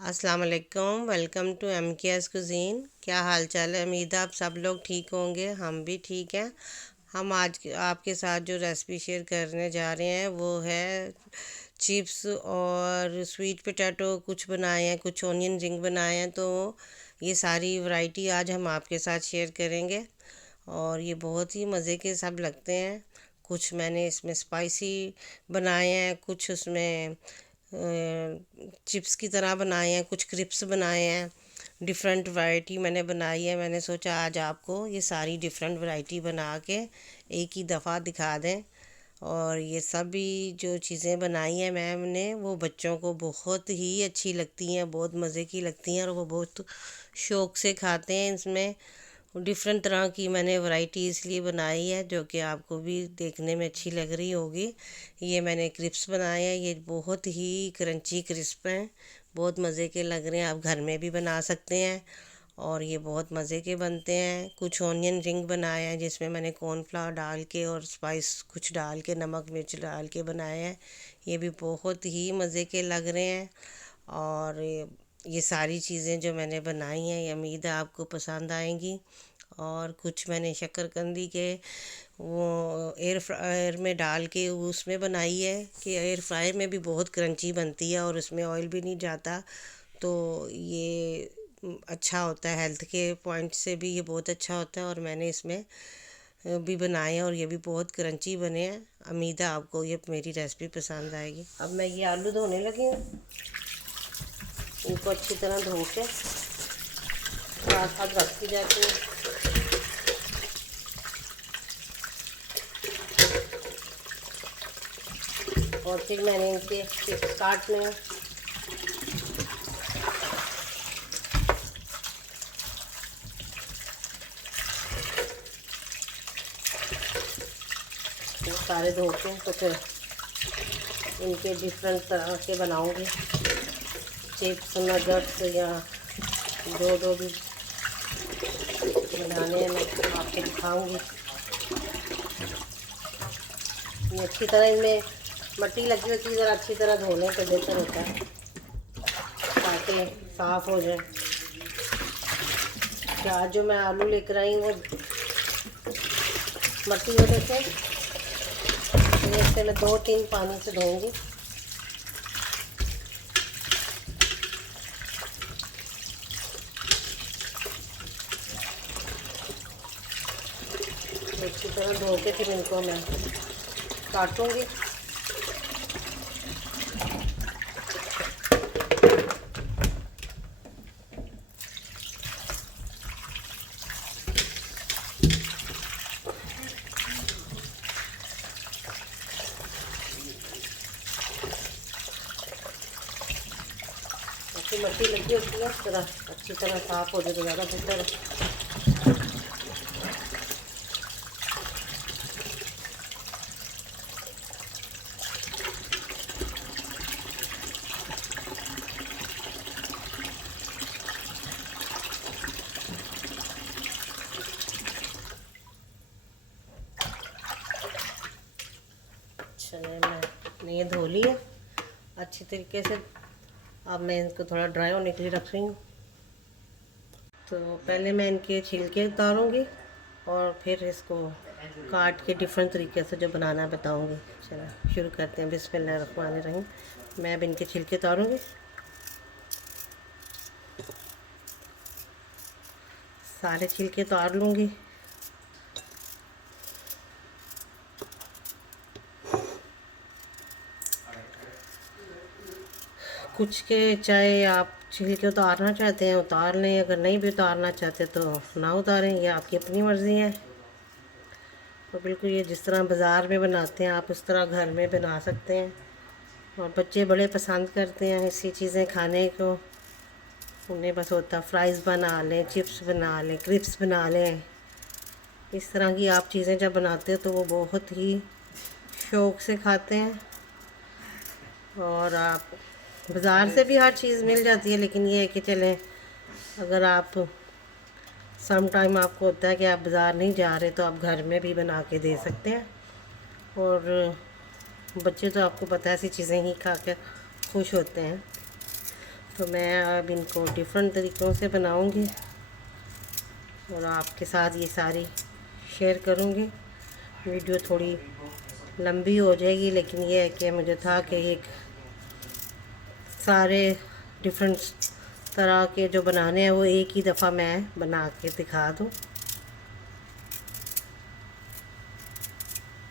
अस्सलाम वालेकुम। Welcome to MKS cuisine. क्या हाल चाल है? उम्मीद है आप सब लोग ठीक होंगे। हम भी ठीक हैं। हम आज आपके साथ जो रेसिपी शेयर करने जा रहे हैं वो है चिप्स और स्वीट पोटैटो। कुछ बनाए हैं, कुछ ऑनियन रिंग बनाए हैं। तो ये सारी वैरायटी आज हम आपके साथ शेयर करेंगे और ये बहुत ही मज़े के सब लगते हैं। कुछ मैंने इसमें स्पाइसी बनाए हैं, कुछ उसमें चिप्स की तरह बनाए हैं, कुछ क्रिप्स बनाए हैं। डिफरेंट वैरायटी मैंने बनाई है। मैंने सोचा आज आपको ये सारी डिफरेंट वैरायटी बना के एक ही दफ़ा दिखा दें। और ये सभी जो चीज़ें बनाई हैं मैंने वो बच्चों को बहुत ही अच्छी लगती हैं, बहुत मज़े की लगती हैं और वो बहुत शौक़ से खाते हैं। इसमें डिफरेंट तरह की मैंने वैरायटी इसलिए बनाई है जो कि आपको भी देखने में अच्छी लग रही होगी। ये मैंने क्रिप्स बनाए हैं, ये बहुत ही क्रंची क्रिस्प हैं, बहुत मज़े के लग रहे हैं। आप घर में भी बना सकते हैं और ये बहुत मज़े के बनते हैं। कुछ ऑनियन रिंग बनाए हैं जिसमें मैंने कॉर्नफ्लावर डाल के और स्पाइस कुछ डाल के, नमक मिर्च डाल के बनाए हैं। ये भी बहुत ही मज़े के लग रहे हैं। और ये सारी चीज़ें जो मैंने बनाई हैं ये उम्मीद है आपको पसंद आएंगी। और कुछ मैंने शक्करकंदी के वो एयर फ्रायर में डाल के उसमें बनाई है कि एयर फ्रायर में भी बहुत क्रंची बनती है और उसमें ऑयल भी नहीं जाता। तो ये अच्छा होता है, हेल्थ के पॉइंट से भी ये बहुत अच्छा होता है। और मैंने इसमें भी बनाए हैं और ये भी बहुत क्रंची बने हैं। उम्मीद है आपको ये मेरी रेसिपी पसंद आएगी। अब मैं ये आलू धोने लगी हूँ। इनको अच्छी तरह धो के साथ साथ रखती जाती हूँ। और फिर मैंने इनके चिप्स काट लिए। वो सारे धो के तो फिर इनके डिफरेंट तरह के बनाऊंगी चिप्स, नगट्स या जो जो भी बनाने हैं मैं आपको दिखाऊंगी। ये अच्छी तरह इनमें मट्टी लगी होती है, ज़रा अच्छी तरह धो लें तो बेहतर होता है ताकि साफ़ हो जाए। क्या जो मैं आलू लेकर आई वो मट्टी वजह से पहले 2-3 पानी से धोऊंगी। अच्छी तरह धो के फिर इनको मैं काटूंगी। अच्छी मट्टी लगी होती है, जरा अच्छी तरह साफ़ हो जाए तो ज़्यादा बेहतर है। चलिए मैंने ये धो लिया अच्छी तरीके से। अब मैं इनको थोड़ा ड्राई होने के लिए रख रही हूँ। तो पहले मैं इनके छिलके उतारूँगी और फिर इसको काट के डिफरेंट तरीके से जो बनाना बताऊँगी। चलो शुरू करते हैं। बिस्मिल्लाहिर्रहमानिर्रहीम। मैं अब इनके छिलके उतारूँगी। सारे छिलके उतार लूँगी। कुछ के चाहे आप छिलके उतारना चाहते हैं उतार लें, अगर नहीं भी उतारना चाहते तो ना उतारें, ये आपकी अपनी मर्ज़ी है। और बिल्कुल ये जिस तरह बाज़ार में बनाते हैं आप उस तरह घर में बना सकते हैं। और बच्चे बड़े पसंद करते हैं ऐसी चीज़ें खाने को। उन्हें बस होता फ्राइज़ बना लें, चिप्स बना लें, क्रिप्स बना लें। इस तरह की आप चीज़ें जब बनाते हो तो वो बहुत ही शौक़ से खाते हैं। और आप बाज़ार से भी हर चीज़ मिल जाती है, लेकिन ये है कि चलें अगर आप सम टाइम आपको होता है कि आप बाज़ार नहीं जा रहे तो आप घर में भी बना के दे सकते हैं। और बच्चे तो आपको पता है ऐसी चीज़ें ही खा कर खुश होते हैं। तो मैं अब इनको डिफरेंट तरीक़ों से बनाऊंगी और आपके साथ ये सारी शेयर करूंगी। वीडियो थोड़ी लंबी हो जाएगी, लेकिन ये है कि मुझे था कि एक सारे डिफरेंट तरह के जो बनाने हैं वो एक ही दफ़ा मैं बना के दिखा दूँ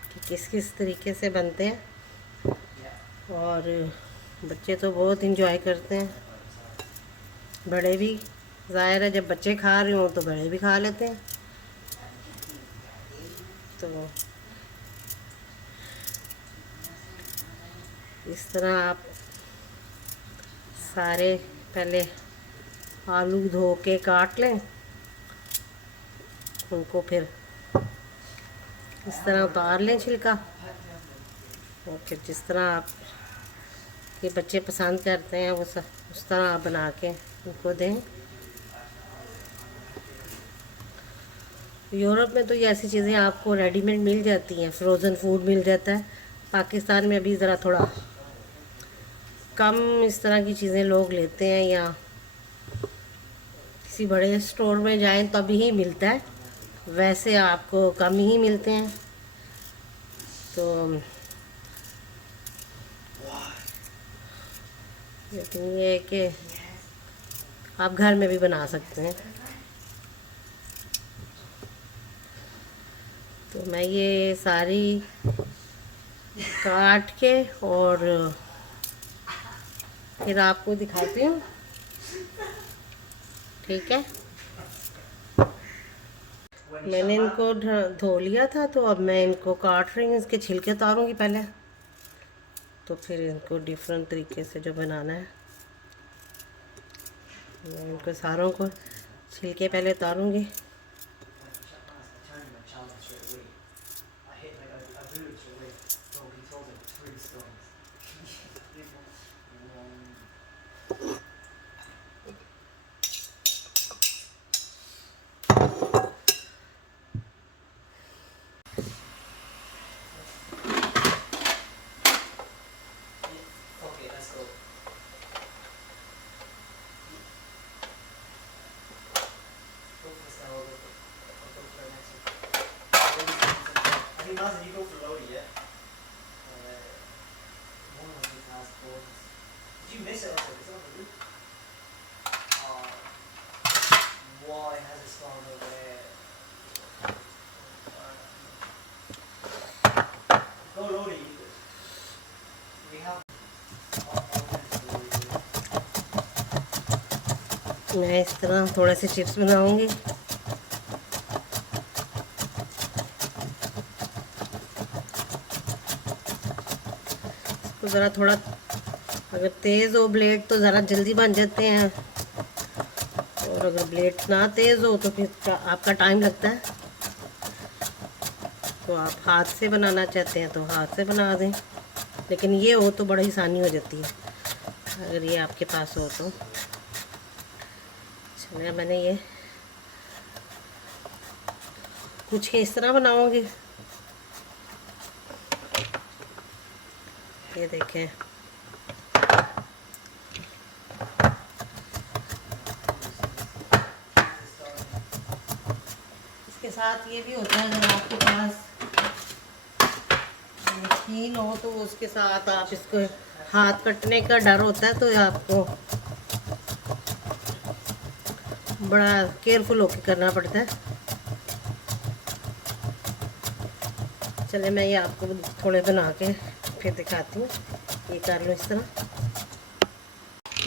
कि किस किस तरीके से बनते हैं। और बच्चे तो बहुत इंजॉय करते हैं, बड़े भी। ज़ाहिर है जब बच्चे खा रहे हों तो बड़े भी खा लेते हैं। तो इस तरह आप सारे पहले आलू धो के काट लें, उनको फिर इस तरह उतार लें छिलका, और फिर जिस तरह आप के बच्चे पसंद करते हैं वो सब उस तरह आप बना के उनको दें। यूरोप में तो ये ऐसी चीज़ें आपको रेडीमेड मिल जाती हैं, फ्रोज़न फूड मिल जाता है। पाकिस्तान में अभी ज़रा थोड़ा कम इस तरह की चीज़ें लोग लेते हैं, या किसी बड़े स्टोर में जाएं तभी ही मिलता है, वैसे आपको कम ही मिलते हैं। तो लेकिन ये है कि आप घर में भी बना सकते हैं। तो मैं ये सारी काट के और फिर आपको दिखाती हूँ, ठीक है। मैंने इनको धो लिया था, तो अब मैं इनको काट रही हूँ। इसके छिलके उतारूँगी पहले, तो फिर इनको डिफरेंट तरीके से जो बनाना है मैं इनको सारों को छिलके पहले उतारूँगी। Nazan, you go for Lodi, yeah? One of these last quarters. Did you miss it also? It's on the roof. Why has it spawned over there? Go Lodi. We have. मैं इस तरह थोड़े से चिप्स बनाऊँगी। तो ज़रा थोड़ा अगर तेज़ हो ब्लेड तो ज़रा जल्दी बन जाते हैं, और अगर ब्लेड ना तेज़ हो तो फिर आपका टाइम लगता है। तो आप हाथ से बनाना चाहते हैं तो हाथ से बना दें, लेकिन ये हो तो बड़ी आसानी हो जाती है अगर ये आपके पास हो तो। चलिए मैंने ये कुछ इस तरह बनाऊंगी, ये देखें। इसके साथ ये भी होता है, अगर आपके पास मशीन हो तो उसके साथ आप इसको हाथ कटने का डर होता है, तो आपको बड़ा केयरफुल होकर करना पड़ता है। चलिए मैं ये आपको थोड़े बना के फिर दिखाती हूँ। ये कर लो इस तरह।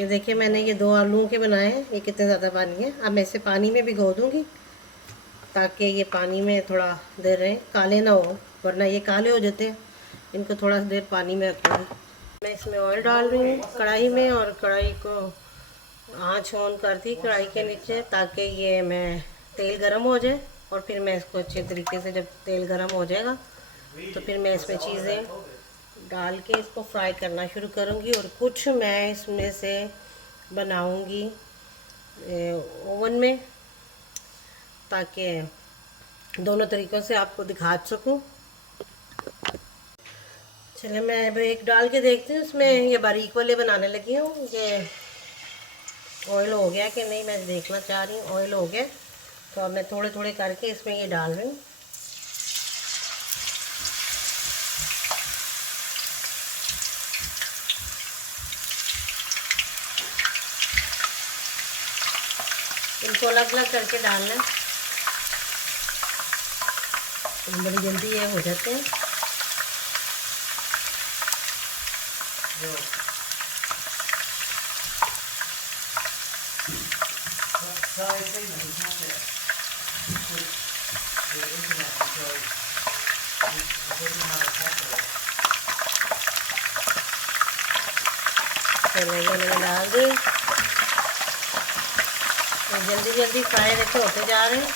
ये देखिए मैंने ये 2 आलूओं के बनाए हैं, ये कितने ज़्यादा पानी है। अब मैं इसे पानी में भिगो दूँगी ताकि ये पानी में थोड़ा देर रहे, काले ना हो, वरना ये काले हो जाते हैं। इनको थोड़ा देर पानी में रखूँगी। मैं इसमें ऑयल डाल रही हूँ कढ़ाई में, और कढ़ाई को आँच ऑन कर दी कढ़ाई के नीचे, ताकि ये मैं तेल गर्म हो जाए। और फिर मैं इसको अच्छे तरीके से, जब तेल गर्म हो जाएगा तो फिर मैं इसमें चीज़ें डाल के इसको फ्राई करना शुरू करूँगी। और कुछ मैं इसमें से बनाऊँगी ओवन में, ताकि दोनों तरीक़ों से आपको दिखा सकूँ। चलिए मैं अब एक डाल के देखती हूँ। इसमें ये बारीक वाले बनाने लगी हूँ। ये ऑयल हो गया कि नहीं मैं देखना चाह रही हूँ। ऑयल हो गया तो अब मैं थोड़े थोड़े करके इसमें ये डाल रही हूँ। इनको अलग अलग करके डालना है, बड़ी जल्दी ये हो जाते हैं। So I say that he's not there. The internet because he doesn't have a password. चलो ये मैंने डाल दी। तो जल्दी जल्दी फ्राई रखे होते जा रहे हैं।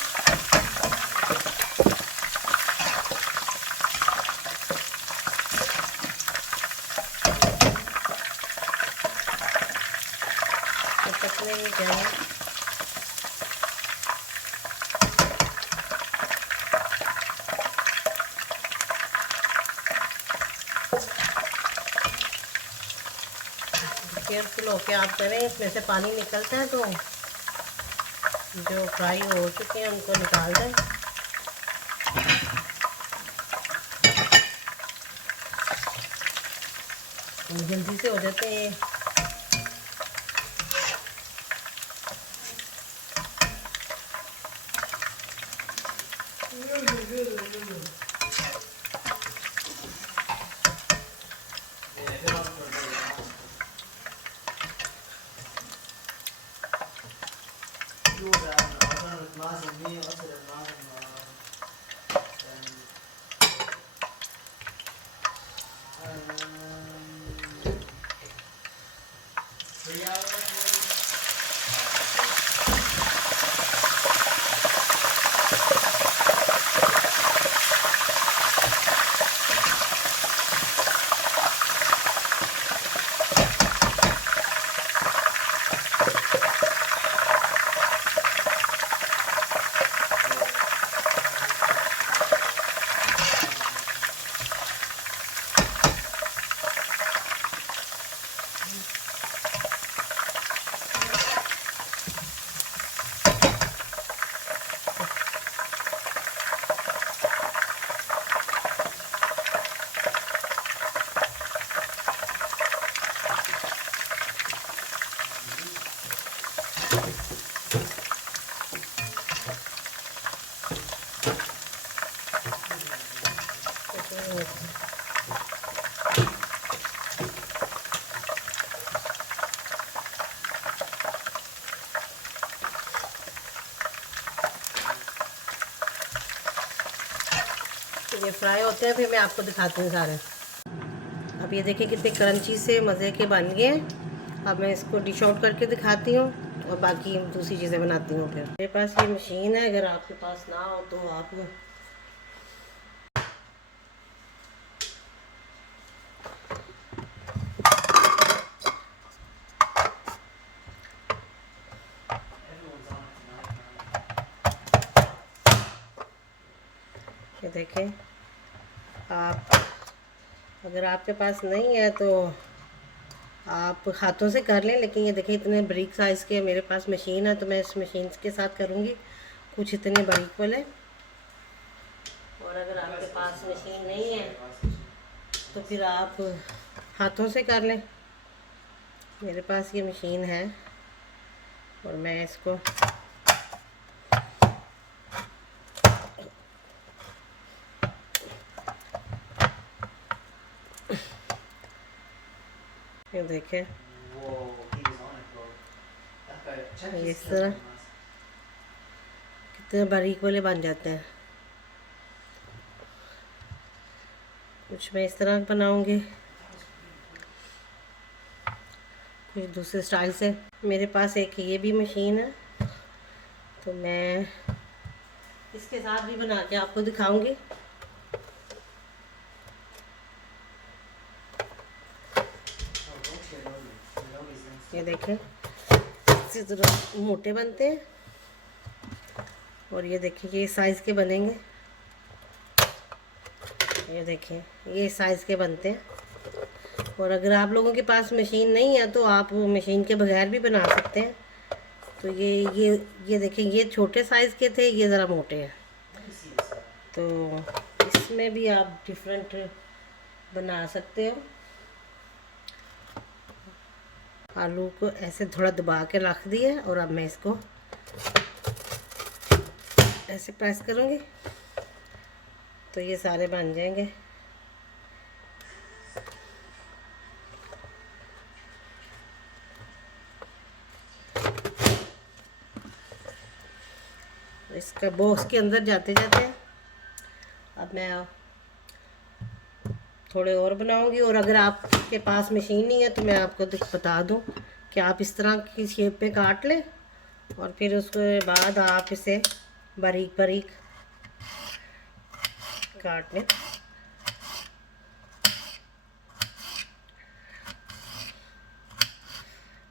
तो पकने नहीं चाहिए। केयरफुल होके आप करें, इसमें से पानी निकलता है तो जो फ्राई हो चुके हैं उनको निकाल दें। जल्दी से हो जाते हैं। ये फ्राई होते हैं, फिर मैं आपको दिखाती हूँ सारे। अब ये देखिए कितने क्रंची से मज़े के बन गए हैं। अब मैं इसको डिश आउट करके दिखाती हूँ और बाकी दूसरी चीज़ें बनाती हूँ। फिर मेरे पास ये मशीन है, अगर आपके पास ना हो तो आप ये देखें। आप अगर आपके पास नहीं है तो आप हाथों से कर लें, लेकिन ये देखिए इतने बारीक साइज़ के मेरे पास मशीन है तो मैं इस मशीन के साथ करूँगी कुछ इतने बारीक वाले। और अगर आपके पास मशीन नहीं है तो फिर आप हाथों से कर लें। मेरे पास ये मशीन है और मैं इसको ये देखें इस तरह कितने बारीक वाले बन जाते हैं। कुछ मैं इस तरह बनाऊंगी, कुछ दूसरे स्टाइल से। मेरे पास एक ये भी मशीन है तो मैं इसके साथ भी बना के आपको दिखाऊंगी। ये देखें इसी तरह मोटे बनते हैं और ये देखिए ये साइज़ के बनेंगे। ये देखें ये साइज़ के बनते हैं। और अगर आप लोगों के पास मशीन नहीं है तो आप मशीन के बगैर भी बना सकते हैं। तो ये देखें, ये छोटे साइज़ के थे, ये ज़रा मोटे हैं। Let me see this one. तो इसमें भी आप डिफरेंट बना सकते हो। आलू को ऐसे थोड़ा दबा के रख दिया और अब मैं इसको ऐसे प्रेस करूँगी तो ये सारे बन जाएंगे। इसका बॉक्स के अंदर जाते जाते हैं अब मैं थोड़े और बनाऊंगी। और अगर आपके पास मशीन नहीं है तो मैं आपको बता दूं कि आप इस तरह की शेप पे काट लें और फिर उसके बाद आप इसे बारीक बारीक काट लें।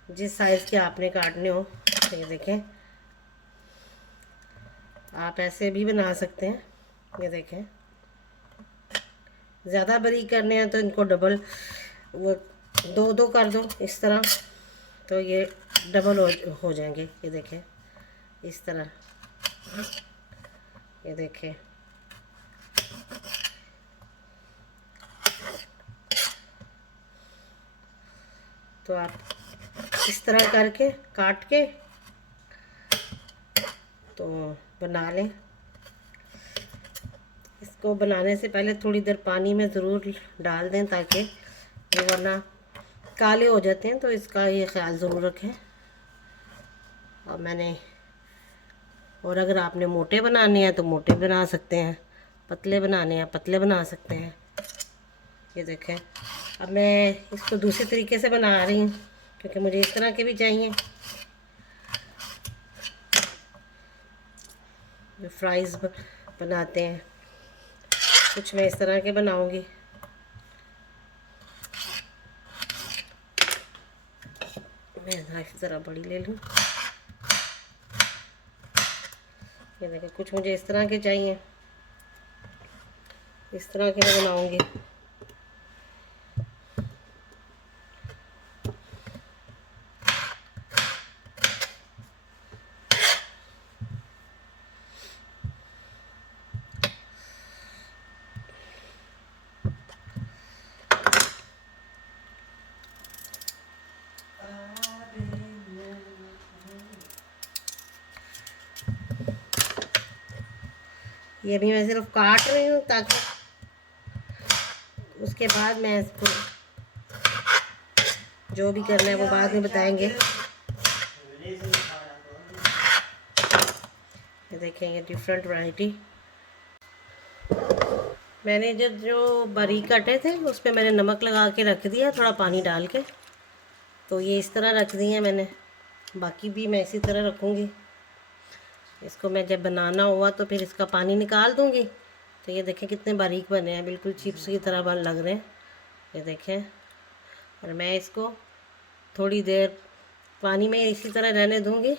जिस साइज़ के आपने काटने हो, ये देखें, आप ऐसे भी बना सकते हैं। ये देखें, ज़्यादा बारीक करने हैं तो इनको डबल वो दो दो कर दो इस तरह, तो ये डबल हो जाएंगे। ये देखें इस तरह, ये देखें। तो आप इस तरह करके काट के तो बना लें। इसको बनाने से पहले थोड़ी देर पानी में ज़रूर डाल दें ताकि ये वरना काले हो जाते हैं, तो इसका ये ख्याल ज़रूर रखें। और मैंने और अगर आपने मोटे बनाने हैं तो मोटे बना सकते हैं, पतले बनाने हैं पतले बना सकते हैं। ये देखें, अब मैं इसको दूसरे तरीके से बना रही हूँ क्योंकि मुझे इस तरह के भी चाहिए जो फ्राइज़ बनाते हैं। कुछ मैं इस तरह के बनाऊंगी। मैं नाइफ ज़रा बड़ी ले लूँ। ये देखें, कुछ मुझे इस तरह के चाहिए, इस तरह के मैं बनाऊंगी। ये भी मैं सिर्फ काट रही हूँ ताकि उसके बाद मैं इसको जो भी करना है वो बाद में बताएंगे। ये देखें, ये डिफरेंट वैरायटी मैंने जो बारीक कटे थे उस पर मैंने नमक लगा के रख दिया थोड़ा पानी डाल के, तो ये इस तरह रख दिए मैंने। बाकी भी मैं इसी तरह रखूँगी। इसको मैं जब बनाना हुआ तो फिर इसका पानी निकाल दूँगी। तो ये देखें कितने बारीक बने हैं, बिल्कुल चिप्स की तरह बन लग रहे हैं। ये देखें, और मैं इसको थोड़ी देर पानी में इसी तरह रहने दूँगी।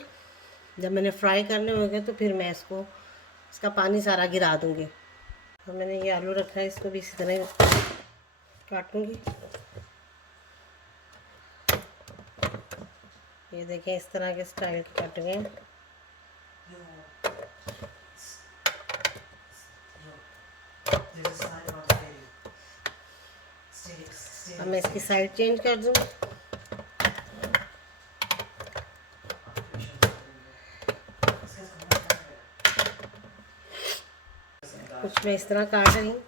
जब मैंने फ्राई करने होंगे तो फिर मैं इसका पानी सारा गिरा दूँगी। और मैंने ये आलू रखा है, इसको भी इसी तरह काटूँगी। ये देखें इस तरह के स्टाइल के कट गए हैं। अब मैं इसकी साइड चेंज कर दूँ। कुछ मैं इस तरह काट रही हूँ।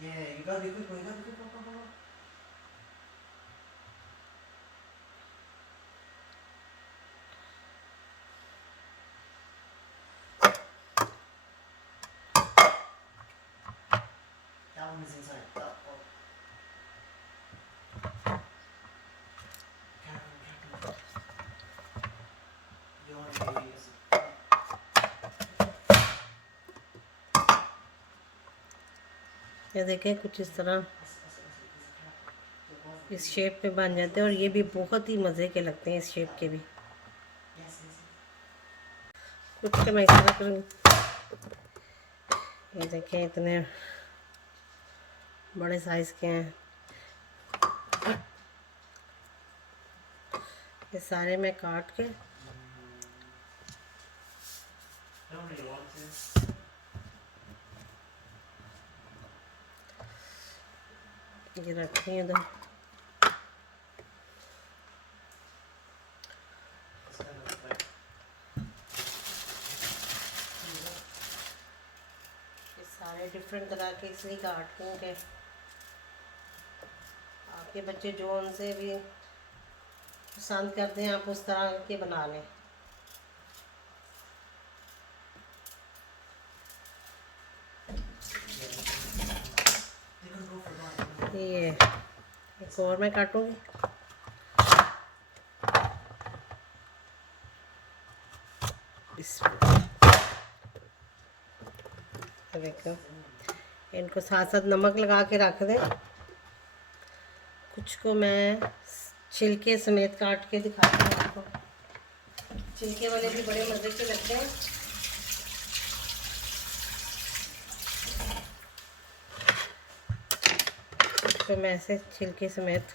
Yeah, you gotta be quick, you gotta be quick, go. one is inside. Careful. You only use ये देखें कुछ इस तरह इस शेप में बन जाते हैं और ये भी बहुत ही मज़े के लगते हैं। इस शेप के भी कुछ के मैं इस तरह करूँगी। ये देखें इतने बड़े साइज़ के हैं। ये सारे मैं काट के don't really want to. ये रखती हैं इधर। It's kind of like ये सारे डिफरेंट तरह के इसलिए काट रही हूँ कि आपके बच्चे जो उनसे भी पसंद करते हैं आप उस तरह के बना लें। they can go for one. ये एक और मैं काटूँगी। देखो इनको साथ साथ नमक लगा के रख दें। कुछ को मैं छिलके समेत काट के दिखाती हूँ आपको। छिलके वाले भी बड़े मज़े के लगते हैं। तो मैं ऐसे छिलके समेत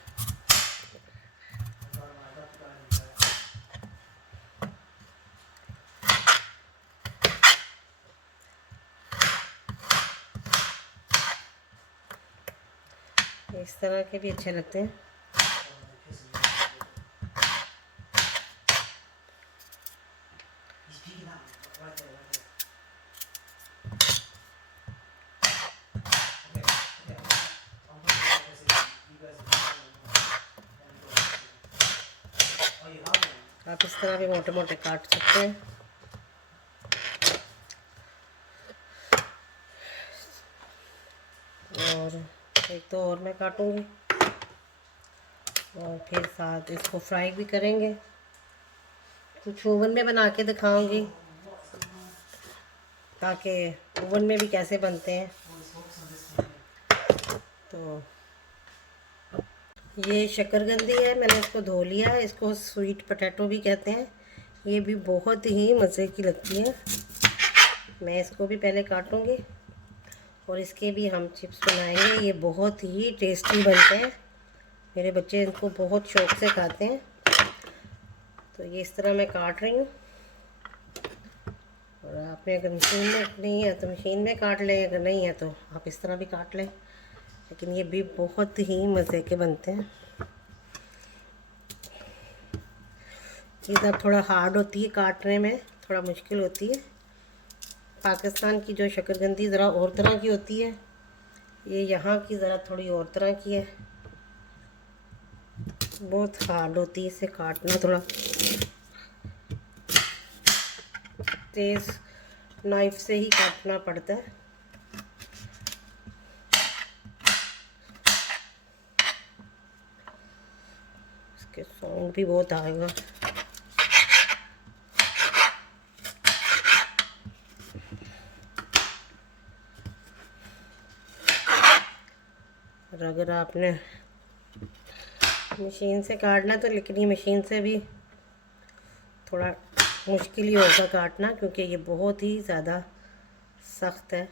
इस तरह के भी अच्छे लगते हैं। He's peeking out right there. Okay. I'm going to you guys oh, you have one. आप इस तरह भी मोटे मोटे काट सकते हैं। और एक तो और मैं काटूंगी और फिर साथ इसको फ्राई भी करेंगे। कुछ ओवन में बना के दिखाऊंगी ताकि ओवन में भी कैसे बनते हैं। तो ये शकरकंदी है, मैंने इसको धो लिया है। इसको स्वीट पोटैटो भी कहते हैं। ये भी बहुत ही मज़े की लगती है। मैं इसको भी पहले काटूंगी और इसके भी हम चिप्स बनाएंगे। ये बहुत ही टेस्टी बनते हैं। मेरे बच्चे इनको बहुत शौक़ से खाते हैं। तो ये इस तरह मैं काट रही हूँ। और आपने अगर मशीन में नहीं है तो मशीन में काट लें, अगर नहीं है तो आप इस तरह भी काट लें। लेकिन ये भी बहुत ही मज़े के बनते हैं। ये सब थोड़ा हार्ड होती है काटने में, थोड़ा मुश्किल होती है। पाकिस्तान की जो शकरकंदी ज़रा और तरह की होती है, ये यहाँ की ज़रा थोड़ी और तरह की है। बहुत हार्ड होती है, इसे काटना थोड़ा तेज़ नाइफ से ही काटना पड़ता है। इसके साउंड भी बहुत आएगा। और अगर आपने मशीन से काटना तो, लेकिन ये मशीन से भी थोड़ा मुश्किल ही होगा काटना, क्योंकि ये बहुत ही ज़्यादा सख्त है।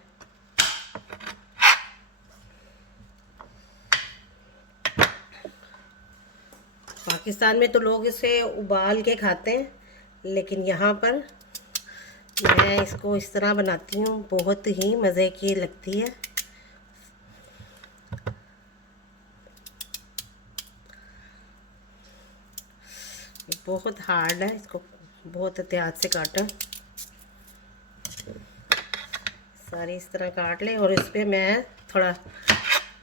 पाकिस्तान में तो लोग इसे उबाल के खाते हैं, लेकिन यहाँ पर मैं इसको इस तरह बनाती हूँ। बहुत ही मज़े की लगती है। बहुत हार्ड है, इसको बहुत एहतियात से काटें। सारी इस तरह काट लें और इस पर मैं थोड़ा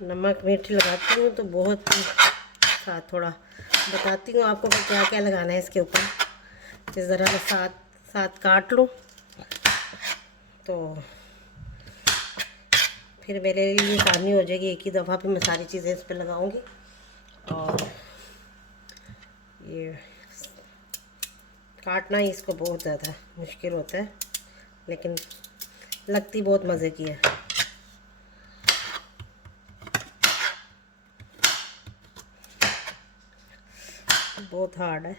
नमक मिर्च लगाती हूँ। तो बहुत साथ थोड़ा बताती हूँ आपको कि क्या क्या लगाना है इसके ऊपर। तो ज़रा मैं साथ साथ काट लूँ तो फिर मेरे लिए आसानी हो जाएगी, एक ही दफ़ा पे मैं सारी चीज़ें इस पर लगाऊंगी। और ये काटना ही इसको बहुत ज़्यादा मुश्किल होता है, लेकिन लगती बहुत मज़े की है। बहुत हार्ड है।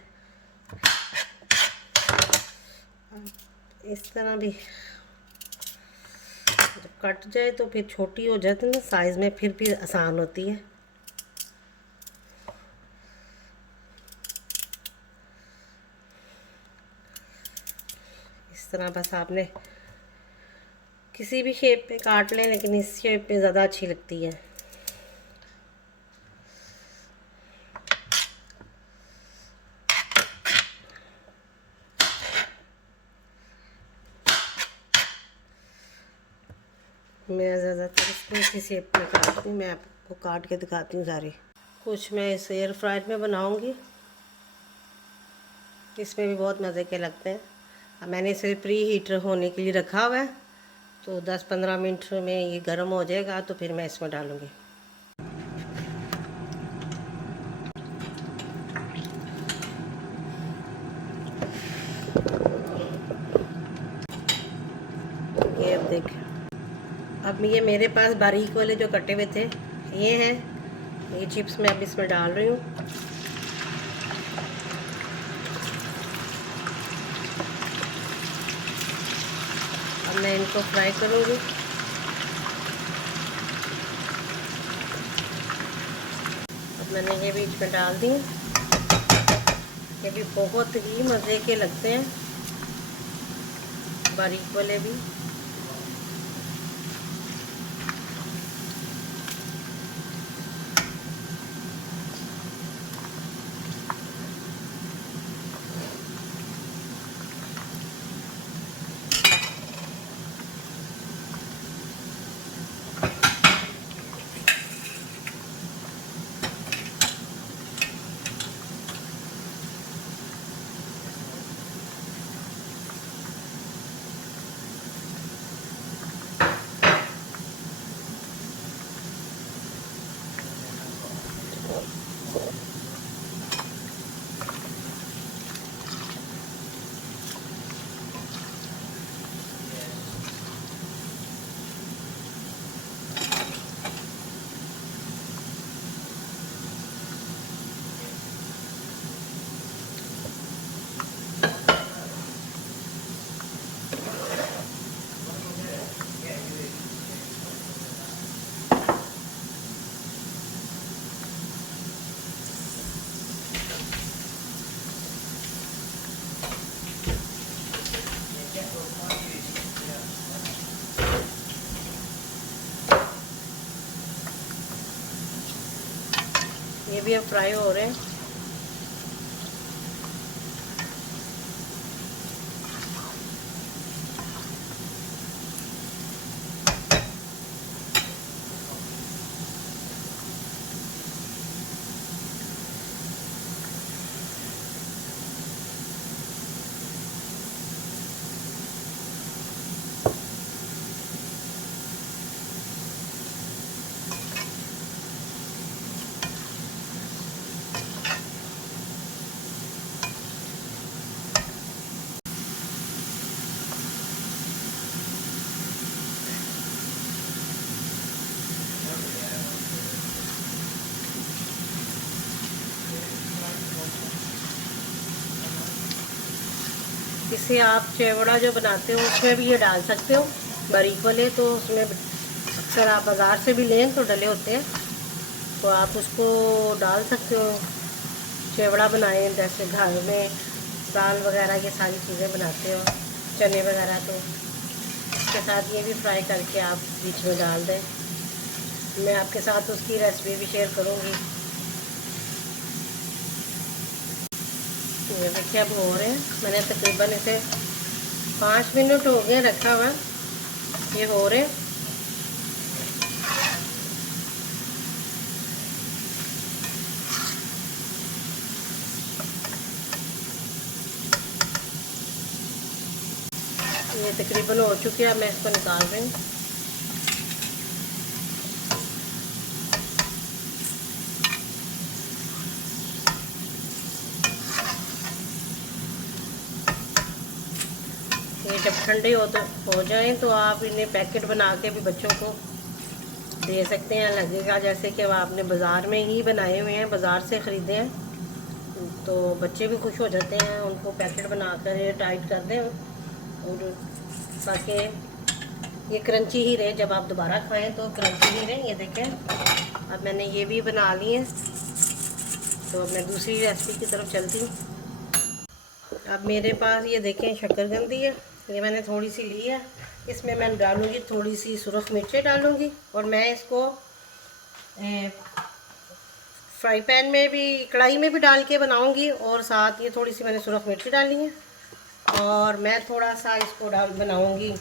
इस तरह भी जब कट जाए तो फिर छोटी हो जाती है ना साइज़ में, फिर भी आसान होती है। इस तरह बस आपने किसी भी शेप पे काट लें, लेकिन इस शेप पे ज़्यादा अच्छी लगती है। मैं ज़्यादातर इसको इसी शेप में काटती हूँ। मैं आपको काट के दिखाती हूँ सारी। कुछ मैं इस एयर फ्रायर में बनाऊँगी, इसमें भी बहुत मज़े के लगते हैं। अब मैंने इसे प्री हीटर होने के लिए रखा हुआ है, तो 10-15 मिनट में ये गर्म हो जाएगा, तो फिर मैं इसमें डालूँगी। ये अब देख, अब ये मेरे पास बारीक वाले जो कटे हुए थे ये हैं, ये चिप्स मैं अब इसमें डाल रही हूँ। अब मैं इनको फ्राई करूँगी। अब मैंने ये भी इसमें डाल दी। ये भी बहुत ही मज़े के लगते हैं, बारीक वाले भी। ये भी अब फ्राई हो रहे हैं। इसे आप चेवड़ा जो बनाते हो उसमें भी ये डाल सकते हो, बारीक वाले। तो उसमें अक्सर आप बाज़ार से भी लें तो डले होते हैं, तो आप उसको डाल सकते हो। चेवड़ा बनाएं, जैसे घर में दाल वगैरह ये सारी चीज़ें बनाते हो, चने वगैरह, तो इसके साथ ये भी फ्राई करके आप बीच में डाल दें। मैं आपके साथ उसकी रेसिपी भी शेयर करूँगी। ये देखिए अब हो रहे हैं। मैंने तकरीबन इसे 5 मिनट हो गए रखा हुआ, ये हो रहे हैं। ये तकरीबन हो चुके हैं, मैं इसको निकाल रही हूँ। ठंडे हो जाएं तो आप इन्हें पैकेट बना के भी बच्चों को दे सकते हैं। लगेगा जैसे कि आपने बाज़ार में ही बनाए हुए हैं, बाज़ार से ख़रीदे हैं, तो बच्चे भी खुश हो जाते हैं। उनको पैकेट बना कर टाइट कर दें और ताकि ये क्रंची ही रहे, जब आप दोबारा खाएं तो क्रंची ही रहे। ये देखें, अब मैंने ये भी बना ली है, तो अब मैं दूसरी रेसिपी की तरफ चलती हूँ। अब मेरे पास ये देखें शक्करकंदी है, ये मैंने थोड़ी सी ली है। इसमें मैं डालूँगी थोड़ी सी सुरख मिर्चें डालूँगी, और मैं इसको फ्राई पैन में भी, कढ़ाई में भी डाल के बनाऊँगी, और साथ ये थोड़ी सी मैंने सुरख मिर्ची डाली है। और मैं थोड़ा सा इसको बनाऊँगी,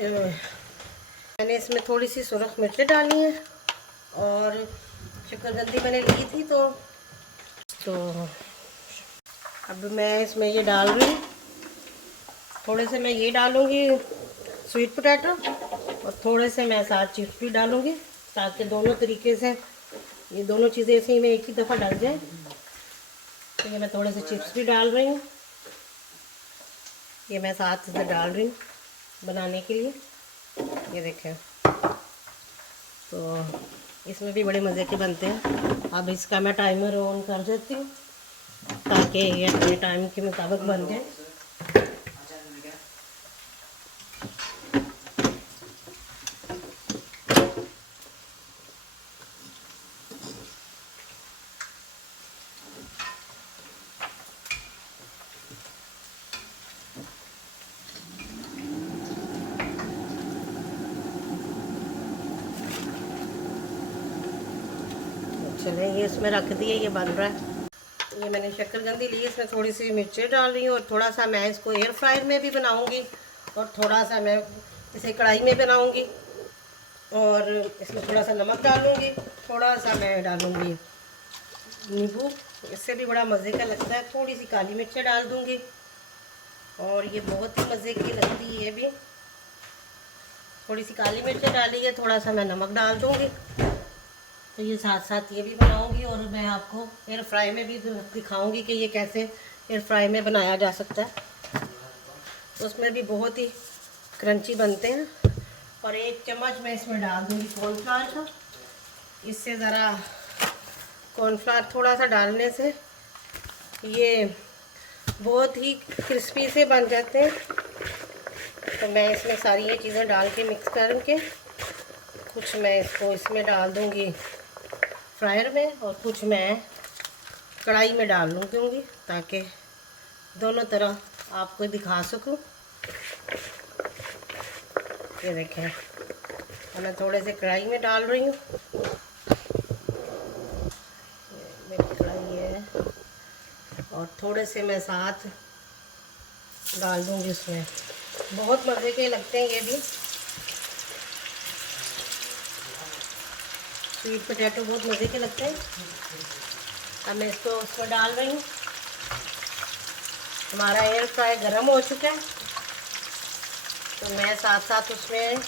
मैंने इसमें थोड़ी सी सुरख मिर्चें डाली हैं, और शक्करकंदी मैंने ली थी। तो अब मैं इसमें ये डाल रही हूँ, थोड़े से मैं ये डालूँगी स्वीट पोटैटो, और थोड़े से मैं साथ चिप्स भी डालूँगी, ताकि दोनों तरीके से ये दोनों चीज़ें इसी में एक ही दफ़ा डल जाए। तो ये मैं थोड़े से चिप्स भी डाल रही हूँ, ये मैं साथ से डाल रही हूँ बनाने के लिए। ये देखें, तो इसमें भी बड़े मज़े के बनते हैं। अब इसका मैं टाइमर ऑन कर देती हूँ, ताकि ये अपने टाइम के मुताबिक बन जाए। चलें, ये इसमें रख दिए, ये बन रहा है। ये मैंने शक्करकंदी ली, इसमें थोड़ी सी मिर्चें डाल रही हूँ, और थोड़ा सा मैं इसको एयर फ्रायर में भी बनाऊँगी, और थोड़ा सा मैं इसे कढ़ाई में बनाऊँगी, और इसमें थोड़ा सा नमक डालूँगी, थोड़ा सा मैं डालूँगी नींबू, इससे भी बड़ा मज़े का लगता है। थोड़ी सी काली मिर्चें डाल दूँगी, और ये बहुत ही मज़े की लगती है। ये भी थोड़ी सी काली मिर्चें डाली है, थोड़ा सा मैं नमक डाल दूँगी। तो ये साथ साथ ये भी बनाऊंगी, और मैं आपको एयर फ्राई में भी दिखाऊंगी कि ये कैसे एयर फ्राई में बनाया जा सकता है। तो उसमें भी बहुत ही क्रंची बनते हैं। और 1 चम्मच मैं इसमें डाल दूंगी कॉर्नफ्लावर का। इससे ज़रा कॉर्नफ्लावर थोड़ा सा डालने से ये बहुत ही क्रिस्पी से बन जाते हैं। तो मैं इसमें सारी ये चीज़ें डाल के मिक्स करके कुछ मैं इसमें डाल दूंगी फ्रायर में, और कुछ मैं कढ़ाई में डाल दूँगी, ताकि दोनों तरह आपको दिखा सकूं। ये देखें, मैं थोड़े से कढ़ाई में डाल रही हूँ, मेरी कढ़ाई है, और थोड़े से मैं साथ डाल दूँगी उसमें। बहुत मज़े के लगते हैं ये भी, स्वीट पोटैटो बहुत मज़े के लगते हैं। अब मैं इसको उसमें डाल रही हूँ। हमारा एयर फ्राई गर्म हो चुका है, तो मैं साथ साथ उसमें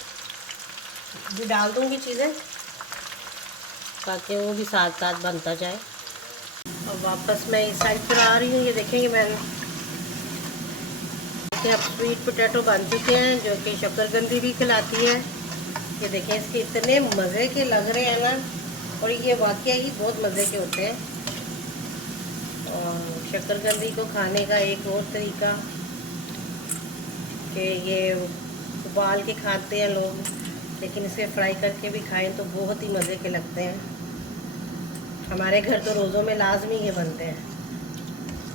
भी डाल दूँगी चीज़ें, ताकि वो भी साथ साथ बनता जाए। और वापस मैं इस साइड पर आ रही हूँ। ये देखेंगे मैंने अब स्वीट पोटैटो बन चुके हैं, जो कि शक्करकंदी भी खिलाती है। ये देखें, इसके इतने मज़े के लग रहे हैं ना, और ये वाकई ही बहुत मज़े के होते हैं। और शक्करकंदी को खाने का एक और तरीका कि ये उबाल के खाते हैं लोग, लेकिन इसे फ्राई करके भी खाएं तो बहुत ही मज़े के लगते हैं। हमारे घर तो रोज़ों में लाजमी ये बनते हैं,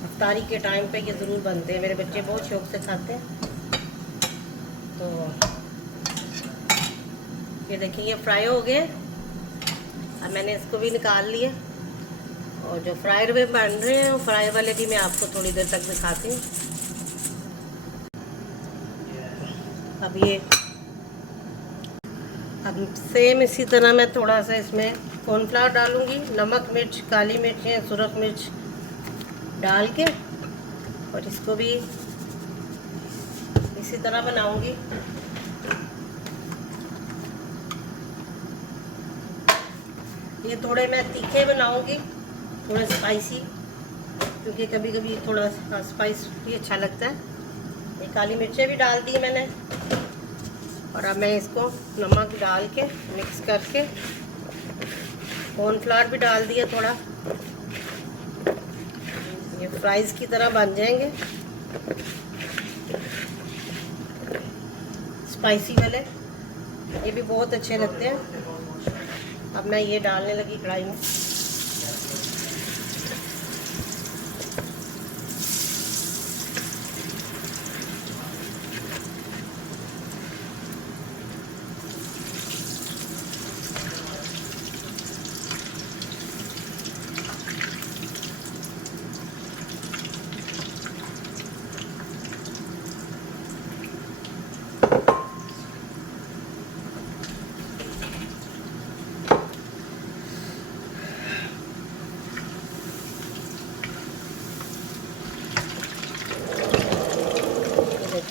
इफ्तारी के टाइम पे ये ज़रूर बनते हैं। मेरे बच्चे बहुत शौक़ से खाते हैं। तो ये देखिए, ये फ्राई हो गए। अब मैंने इसको भी निकाल लिया, और जो फ्रायर में बन रहे हैं फ्राई वाले भी मैं आपको थोड़ी देर तक दिखाती हूँ। अब सेम इसी तरह मैं थोड़ा सा इसमें कॉर्नफ्लावर डालूँगी, नमक, मिर्च, काली मिर्चें, सुरख मिर्च डाल के, और इसको भी इसी तरह बनाऊँगी। ये थोड़े मैं तीखे बनाऊँगी, थोड़े स्पाइसी, क्योंकि कभी कभी थोड़ा स्पाइस भी अच्छा लगता है। ये काली मिर्चें भी डाल दी मैंने, और अब मैं इसको नमक डाल के मिक्स करके कॉर्नफ्लावर भी डाल दिया थोड़ा, ये फ्राइज़ की तरह बन जाएंगे स्पाइसी वाले, ये भी बहुत अच्छे लगते हैं। अब मैं ये डालने लगी कढ़ाई में।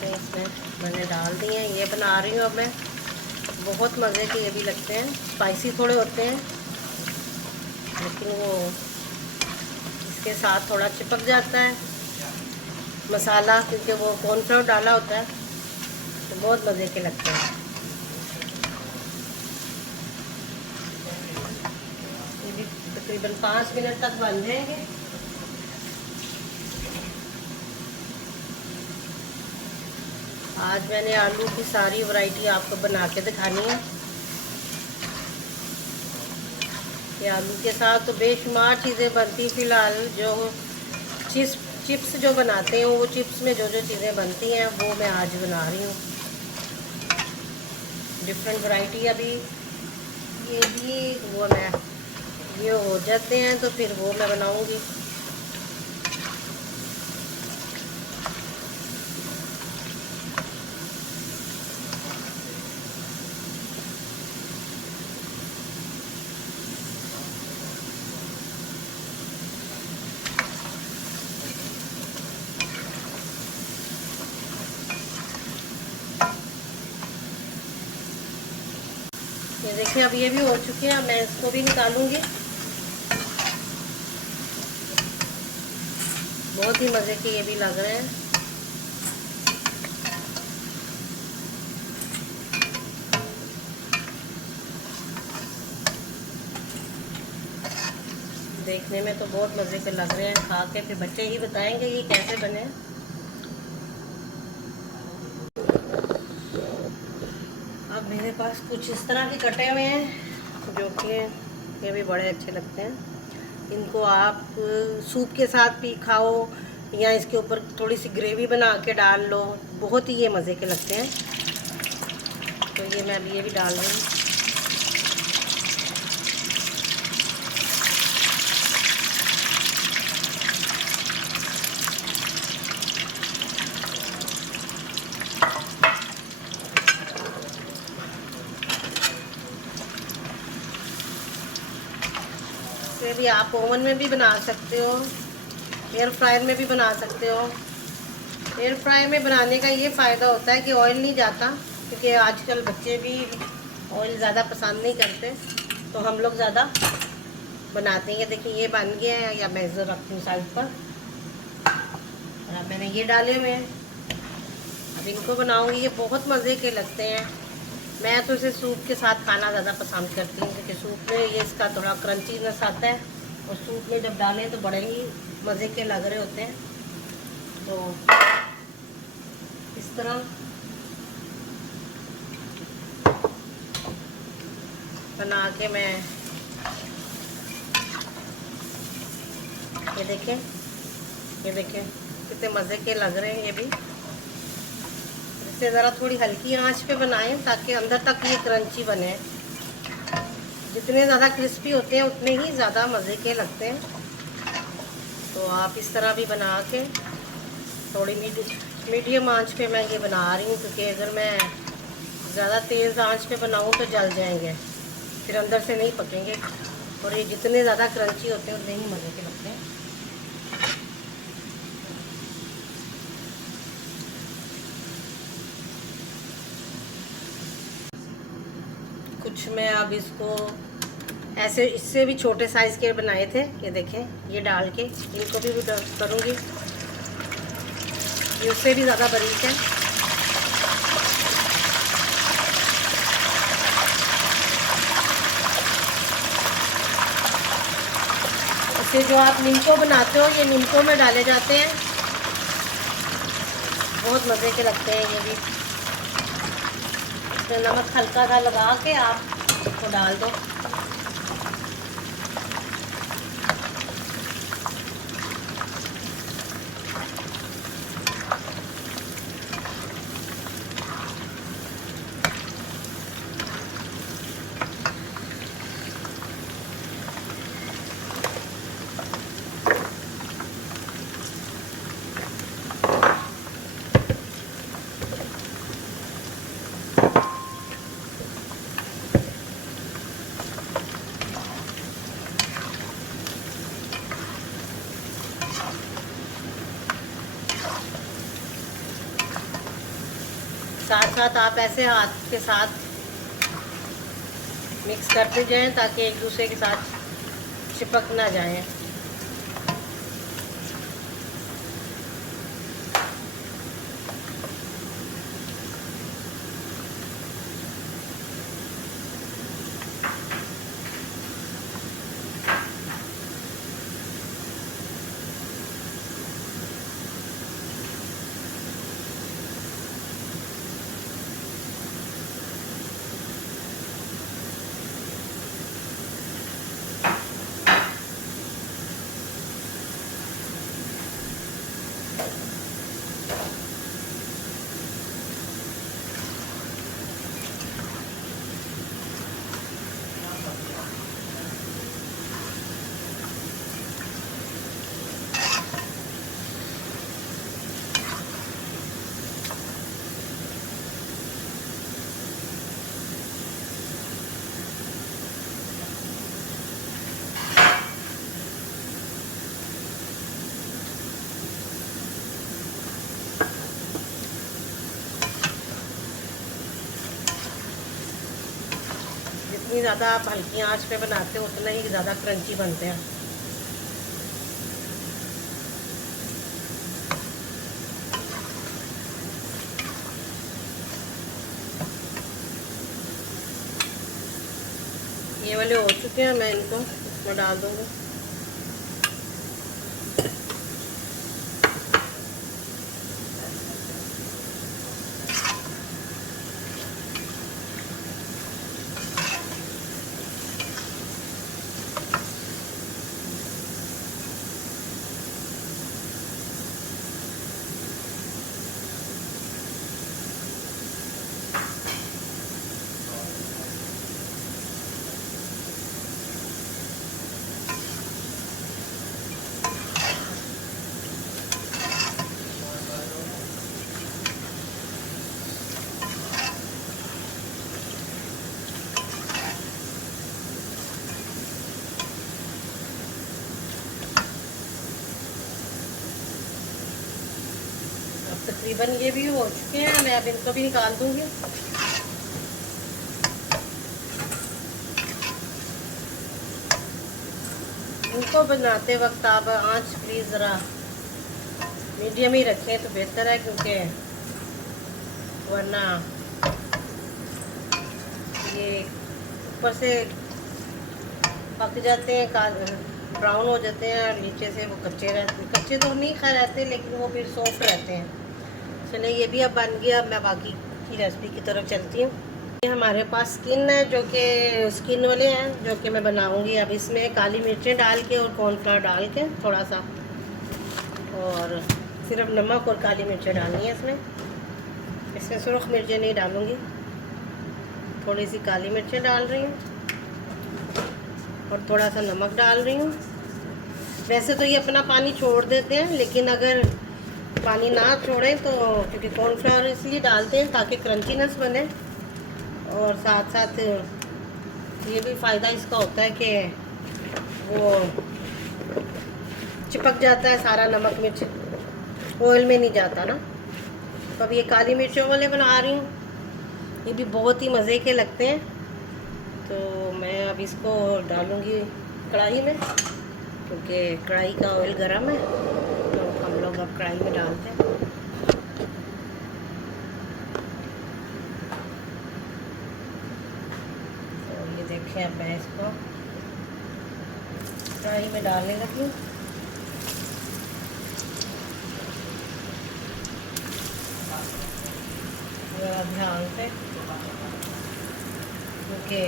इसमें मैंने डाल दिए हैं, ये बना रही हूँ अब मैं। बहुत मज़े के ये भी लगते हैं, स्पाइसी थोड़े होते हैं लेकिन वो इसके साथ थोड़ा चिपक जाता है मसाला, क्योंकि वो कॉर्नफ्लोर डाला होता है, तो बहुत मज़े के लगते हैं। ये भी तकरीबन 5 मिनट तक बन जाएंगे। आज मैंने आलू की सारी वैरायटी आपको बना के दिखानी है। ये आलू के साथ तो बेशुमार चीज़ें बनती, फ़िलहाल जो चिप्स जो बनाते हैं, वो चिप्स में जो जो चीज़ें बनती हैं वो मैं आज बना रही हूँ। डिफरेंट वैरायटी अभी ये भी वो मैं ये हो जाते हैं तो फिर वो मैं बनाऊँगी। ये देखिए अब ये भी हो चुके हैं, मैं इसको भी निकालूंगी। बहुत ही मज़े के ये भी लग रहे हैं। देखने में तो बहुत मज़े के लग रहे हैं, खा के फिर बच्चे ही बताएंगे ये कैसे बने। अब मेरे पास कुछ इस तरह के कटे हुए हैं जो कि ये भी बड़े अच्छे लगते हैं। इनको आप सूप के साथ भी खाओ या इसके ऊपर थोड़ी सी ग्रेवी बना के डाल लो, बहुत ही ये मज़े के लगते हैं। तो ये मैं अभी ये भी डाल रही हूँ। इसे भी आप ओवन में भी बना सकते हो, एयर फ्रायर में भी बना सकते हो। एयर फ्रायर में बनाने का ये फ़ायदा होता है कि ऑयल नहीं जाता, क्योंकि आजकल बच्चे भी ऑयल ज़्यादा पसंद नहीं करते, तो हम लोग ज़्यादा बनाते हैं। देखिए ये बन गया है, या मैं इधर रखती हूँ साइड पर। और अब मैंने ये डाले हुए हैं, अब इनको बनाऊँगी। ये बहुत मज़े के लगते हैं। मैं तो इसे सूप के साथ खाना ज़्यादा पसंद करती हूँ, क्योंकि सूप में ये इसका थोड़ा क्रंचीनेस आता है, और सूप में जब डालें तो बड़े ही मज़े के लग रहे होते हैं। तो इस तरह बना के मैं ये देखें कितने मज़े के लग रहे हैं। ये भी इसे ज़रा थोड़ी हल्की आंच पे बनाएं ताकि अंदर तक ये क्रंची बने। जितने ज़्यादा क्रिस्पी होते हैं उतने ही ज़्यादा मज़े के लगते हैं। तो आप इस तरह भी बना के थोड़ी मीडियम आंच पे मैं ये बना रही हूँ, क्योंकि अगर मैं ज़्यादा तेज़ आंच पे बनाऊँ तो जल जाएंगे, फिर अंदर से नहीं पकेंगे। और ये जितने ज़्यादा क्रंची होते हैं उतने ही मज़े के लगते हैं। कुछ मैं अब इसको ऐसे इससे भी छोटे साइज़ के बनाए थे, ये देखें, ये डाल के इनको भी करूँगी। ये उससे भी ज़्यादा बारीक है। इसे जो आप निम्को बनाते हो, ये निम्को में डाले जाते हैं, बहुत मज़े के लगते हैं ये भी। तो नमक हल्का सा लगा के आप इसको डाल दो। साथ साथ आप ऐसे हाथ के साथ मिक्स करते जाएं ताकि एक दूसरे के साथ चिपक ना जाएं। जितनी ज़्यादा आप हल्की आंच पे बनाते हो उतना ही ज़्यादा क्रंची बनते हैं। ये वाले हो चुके हैं, मैं इनको इसमें डाल दूँगी। तकरीबन ये भी हो चुके हैं, मैं अब इनको भी निकाल दूंगी। इनको बनाते वक्त आप आंच प्लीज़ ज़रा मीडियम ही रखें तो बेहतर है, क्योंकि वरना ये ऊपर से पक जाते हैं, ब्राउन हो जाते हैं, और नीचे से वो कच्चे रहते हैं। कच्चे तो नहीं खा रहते, लेकिन वो फिर सॉफ्ट रहते हैं। चलिए ये भी अब बन गया। अब मैं बाकी की रेसिपी की तरफ चलती हूँ। ये हमारे पास स्किन है, जो कि स्किन वाले हैं, जो कि मैं बनाऊँगी। अब इसमें काली मिर्चें डाल के और कॉर्नफ्लावर डाल के थोड़ा सा, और सिर्फ नमक और काली मिर्चें डालनी है इसमें सुर्ख मिर्चें नहीं डालूँगी, थोड़ी सी काली मिर्चें डाल रही हूँ और थोड़ा सा नमक डाल रही हूँ। वैसे तो ये अपना पानी छोड़ देते हैं, लेकिन अगर पानी ना छोड़ें तो, क्योंकि कॉर्नफ्लावर इसलिए डालते हैं ताकि क्रंचीनेस बने, और साथ साथ ये भी फ़ायदा इसका होता है कि वो चिपक जाता है सारा नमक मिर्च, ऑयल में नहीं जाता ना। तो अब ये काली मिर्चों वाले बना रही हूँ, ये भी बहुत ही मज़े के लगते हैं। तो मैं अब इसको डालूँगी कढ़ाई में, क्योंकि कढ़ाई का ऑयल गर्म है, तो हम लोग अब कढ़ाई में डालते हैं। देखिए अब मैं इसको कढ़ाई में डालने लगी। ज़रा ध्यान से, क्योंकि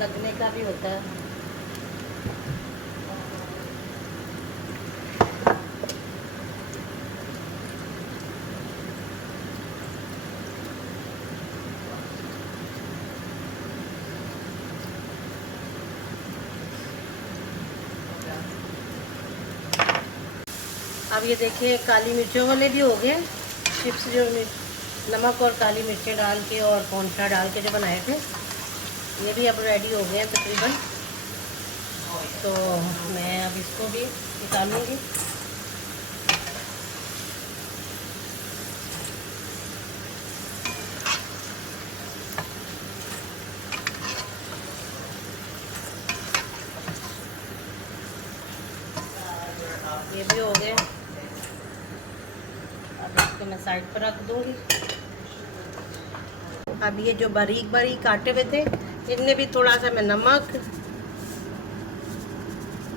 लगने का भी होता है। अब ये देखिए काली मिर्चों वाले भी हो गए चिप्स, जो नमक और काली मिर्चें डाल के और कॉर्नफ्लावर डाल के जो बनाए थे, ये भी अब रेडी हो गए हैं तकरीबन। तो मैं अब इसको भी निकालूंगी। ये भी हो गए, अब इसको मैं साइड पर रख दूंगी। अब ये जो बारीक बारीक काटे हुए थे, इनमें भी थोड़ा सा मैं नमक,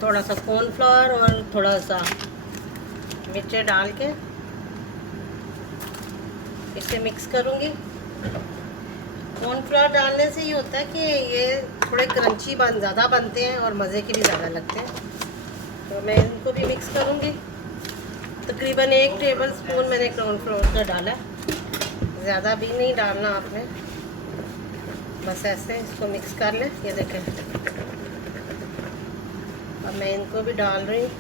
थोड़ा सा कॉर्नफ्लावर और थोड़ा सा मिर्ची डाल के इसे मिक्स करूँगी। कॉर्नफ्लावर डालने से ये होता है कि ये थोड़े क्रंची ज़्यादा बनते हैं और मज़े के भी ज़्यादा लगते हैं। तो मैं इनको भी मिक्स करूँगी। तकरीबन 1 टेबल स्पून मैंने कॉर्नफ्लावर का डाला, ज़्यादा भी नहीं डालना आपने, बस ऐसे इसको मिक्स कर लें। ये देखें, अब मैं इनको भी डाल रही हूँ।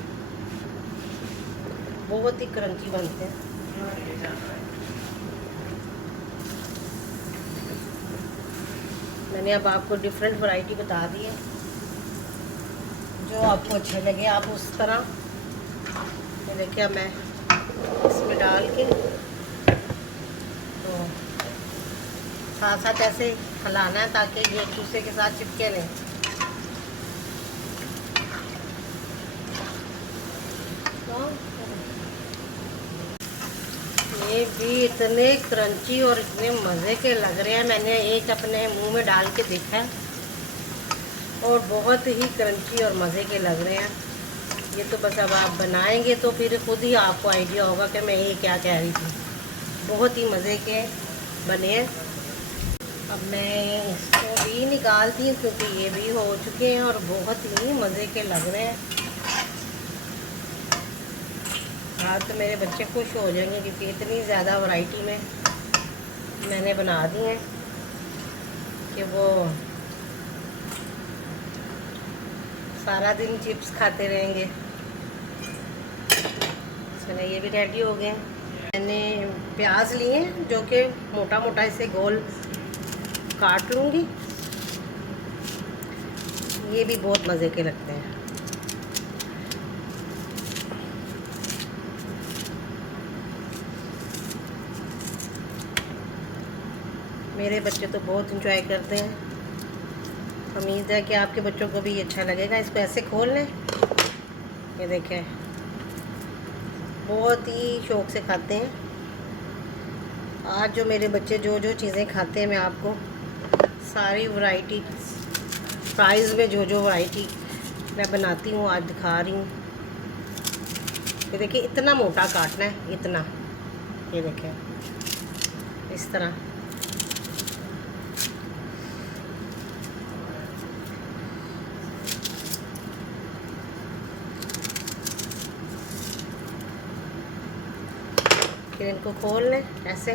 बहुत ही क्रंची बनते हैं। मैंने अब आपको डिफरेंट वैरायटी बता दी है, जो आपको अच्छे लगे आप उस तरह। ये देखिए अब मैं इसमें डाल के तो साथ साथ ऐसे हिलाना है ताकि ये एक दूसरे के साथ चिपके नहीं। तो ये भी इतने क्रंची और इतने मज़े के लग रहे हैं। मैंने एक अपने मुंह में डाल के देखा है और बहुत ही क्रंची और मज़े के लग रहे हैं। ये तो बस अब आप बनाएंगे तो फिर खुद ही आपको आइडिया होगा कि मैं ये क्या कह रही थी। बहुत ही मज़े के बने हैं। अब मैं इसको भी निकालती हूँ क्योंकि ये भी हो चुके हैं और बहुत ही मज़े के लग रहे हैं। हाँ, तो मेरे बच्चे खुश हो जाएंगे क्योंकि इतनी ज़्यादा वैरायटी में मैंने बना दी है कि वो सारा दिन चिप्स खाते रहेंगे। चलो ये भी रेडी हो गए। मैंने प्याज लिए जो कि मोटा मोटा इसे गोल काट लूँगी। ये भी बहुत मज़े के लगते हैं। मेरे बच्चे तो बहुत इंजॉय करते हैं। उम्मीद है कि आपके बच्चों को भी ये अच्छा लगेगा। इसको ऐसे खोल लें, ये देखें, बहुत ही शौक़ से खाते हैं। आज जो मेरे बच्चे जो जो चीज़ें खाते हैं मैं आपको सारी वैरायटी फ्राइज़ में जो जो वैरायटी मैं बनाती हूँ आज दिखा रही हूँ। ये देखिए, इतना मोटा काटना है, इतना, ये देखें इस तरह। फिर इनको खोल लें ऐसे।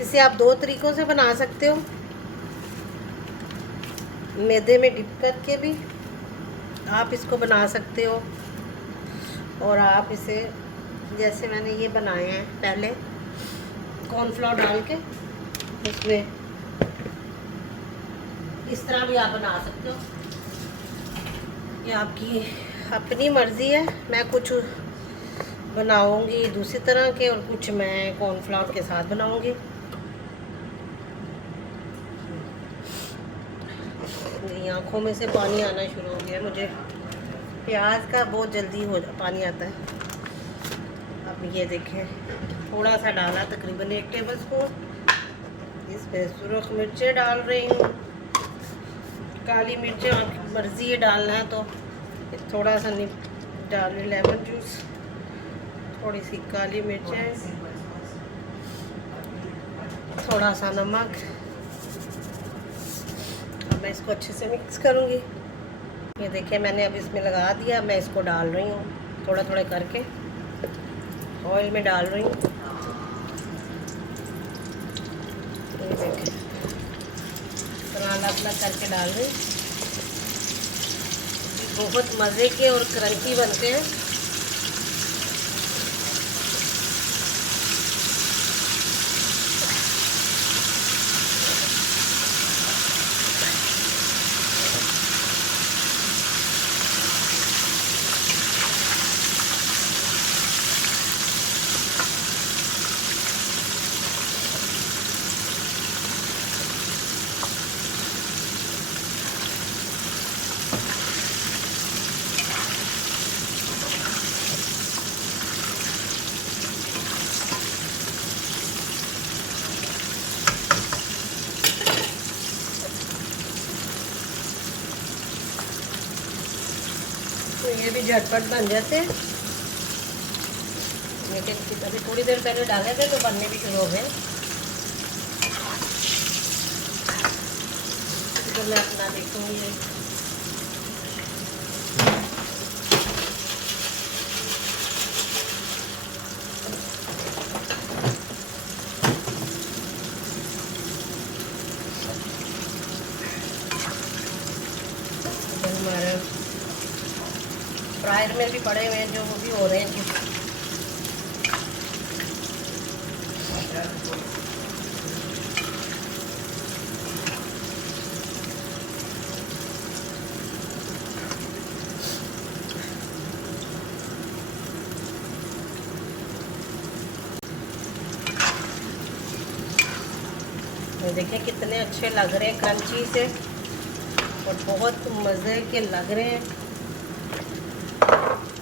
इसे आप 2 तरीक़ों से बना सकते हो। मैदे में डिप करके भी आप इसको बना सकते हो, और आप इसे जैसे मैंने ये बनाए हैं पहले कॉर्नफ्लोर डाल के इसमें, इस तरह भी आप बना सकते हो। ये आपकी अपनी मर्ज़ी है। मैं कुछ बनाऊंगी दूसरी तरह के और कुछ मैं कॉर्नफ्लावर के साथ बनाऊंगी। आँखों में से पानी आना शुरू हो गया मुझे। प्याज का बहुत जल्दी पानी आता है। अब ये देखें, थोड़ा सा डाला, तकरीबन 1 टेबल स्पून। इसमें सुरख मिर्चें डाल रही हूँ, काली मिर्चें आपकी मर्ज़ी है डालना है तो थोड़ा सा डाल रही, लेमन जूस, थोड़ी सी काली मिर्चें, थोड़ा सा नमक। अब मैं इसको अच्छे से मिक्स करूँगी। ये देखिए मैंने अब इसमें लगा दिया, मैं इसको डाल रही हूँ थोड़ा थोड़ा करके, ऑयल में डाल रही हूँ। ये देखिए अलग अलग करके डाल रही हूँ। बहुत मज़े के और क्रंची बनते हैं। तो ये भी झटपट बन जाते हैं, लेकिन अभी थोड़ी देर पहले डाले थे तो बनने भी शुरू हो गए। तो मैं अपना देखूँगी। हमारे फ्रायर में भी पड़े हुए हैं जो, वो भी हो रहे हैं। देखिए कितने अच्छे लग रहे हैं क्रंची से, और बहुत मज़े के लग रहे हैं।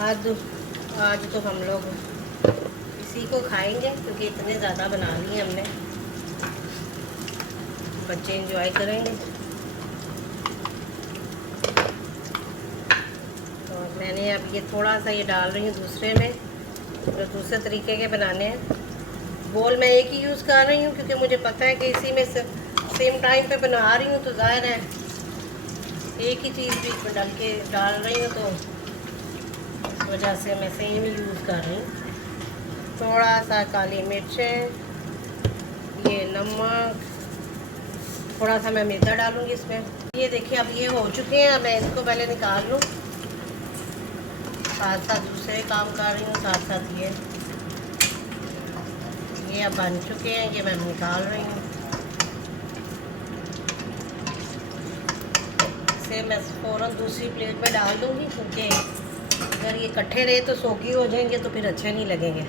आज तो हम लोग इसी को खाएंगे क्योंकि इतने ज़्यादा बना लिए हमने, बच्चे एंजॉय करेंगे। तो मैंने अब ये थोड़ा सा ये डाल रही हूँ दूसरे में, जो दूसरे तरीके के बनाने हैं। बोल मैं एक ही यूज़ कर रही हूँ क्योंकि मुझे पता है कि इसी में सेम टाइम पे बना रही हूँ, तो ज़ाहिर है एक ही चीज़ बीच में डाल रही हूँ, तो इस वजह से मैं सेम ही यूज़ कर रही हूँ। थोड़ा सा काली मिर्चें, ये नमक, थोड़ा सा मैं मैदा डालूँगी इसमें। ये देखिए अब ये हो चुके हैं, मैं इसको पहले निकाल लूँ। साथ साथ दूसरे काम कर रही हूँ, साथ साथ ये अब बन चुके हैं, ये मैं निकाल रही हूँ। इसे मैं फ़ौरन दूसरी प्लेट में डाल दूँगी क्योंकि अगर ये इकट्ठे रहे तो सोगी हो जाएंगे तो फिर अच्छे नहीं लगेंगे।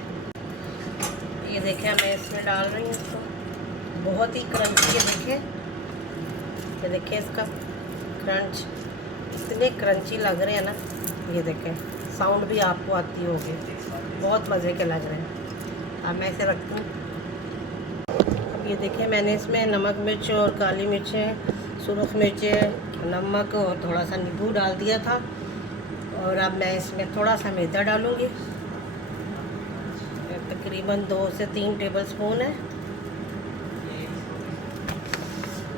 ये देखें मैं इसमें डाल रही हूँ इसको, बहुत ही क्रंची है। ये देखें इसका क्रंच, इतने क्रंची लग रहे हैं ना। ये देखें साउंड भी आपको आती होगी, बहुत मज़े के लग रहे हैं। अब मैं इसे रखती हूँ। अब ये देखें मैंने इसमें नमक मिर्च और काली मिर्चें, सुरख मिर्चें, नमक और थोड़ा सा नींबू डाल दिया था। और अब मैं इसमें थोड़ा सा मैदा डालूँगी, तकरीबन 2 से 3 टेबल स्पून है।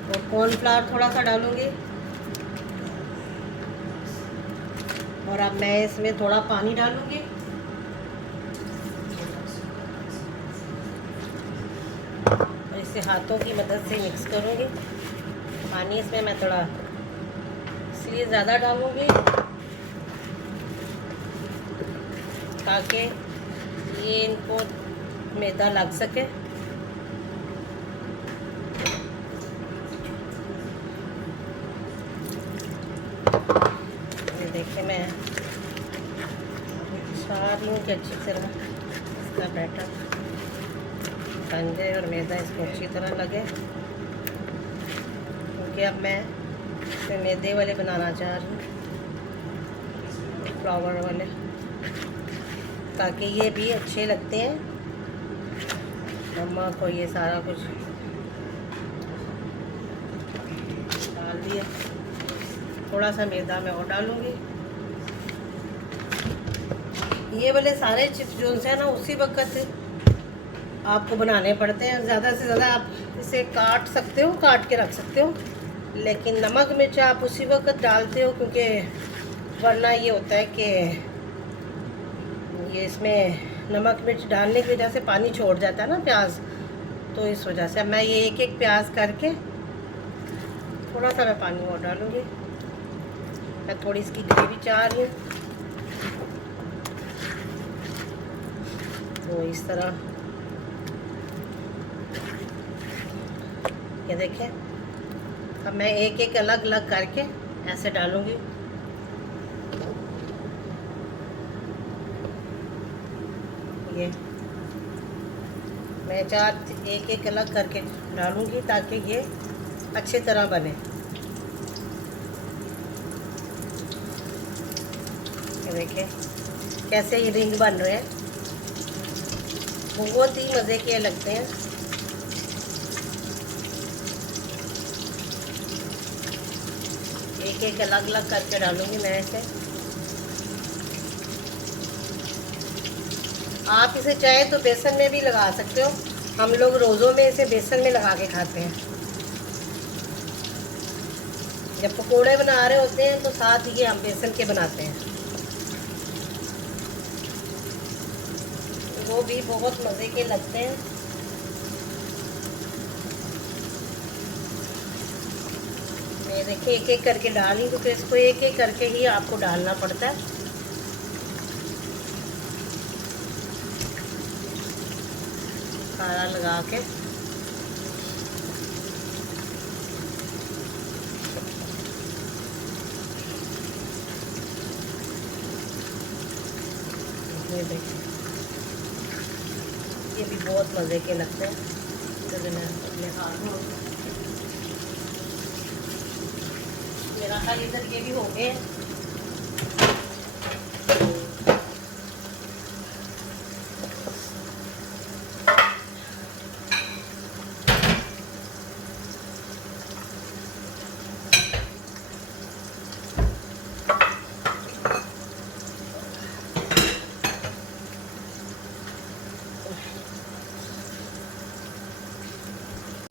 और कॉर्नफ्लावर थोड़ा सा डालूँगी। और अब मैं इसमें थोड़ा पानी डालूँगी। और इसे हाथों की मदद से मिक्स करूँगी। पानी इसमें मैं थोड़ा इसलिए ज़्यादा डालूँगी ताकि ये इनको मैदा लग सके। ये देखिए मैं चाह रही हूँ कि अच्छी तरह इसका बैटर बन जाए और मैदा इसको अच्छी तरह लगे, क्योंकि अब मैं इसमें मैदे वाले बनाना चाह रही हूँ, फ्लावर वाले। ताकि ये भी अच्छे लगते हैं। नमक और ये सारा कुछ डाल दिया। थोड़ा सा मैदा मैं और डालूँगी। ये वाले सारे चिप्स जो हैं ना उसी वक्त आपको बनाने पड़ते हैं। ज़्यादा से ज़्यादा आप इसे काट सकते हो, काट के रख सकते हो, लेकिन नमक मिर्च आप उसी वक्त डालते हो, क्योंकि वरना ये होता है कि ये इसमें नमक मिर्च डालने की वजह से पानी छोड़ जाता है ना प्याज, तो इस वजह से मैं ये एक एक प्याज करके थोड़ा सा मैं पानी और डालूँगी। मैं थोड़ी इसकी ग्रेवी चाह रही हूँ, तो इस तरह ये देखें। अब मैं एक एक अलग अलग करके ऐसे डालूँगी। ये मैं चार एक एक अलग करके डालूँगी ताकि ये अच्छी तरह बने। ये देखें कैसे ये रिंग बन रहे हैं, बहुत ही मज़े के लगते हैं। एक एक अलग अलग करके डालूँगी मैं इसे। आप इसे चाहे तो बेसन में भी लगा सकते हो। हम लोग रोज़ों में इसे बेसन में लगा के खाते हैं। जब पकोड़े बना रहे होते हैं तो साथ ये हम बेसन के बनाते हैं, वो भी बहुत मज़े के लगते हैं। मैं देखिए एक एक करके डाली, क्योंकि इसको एक एक करके ही आपको डालना पड़ता है। सारा लगा के ये देखिए, ये भी बहुत मज़े के लगते हैं। तो मैं अपने हाथों मेरा ख्याल इधर ये भी हो गए।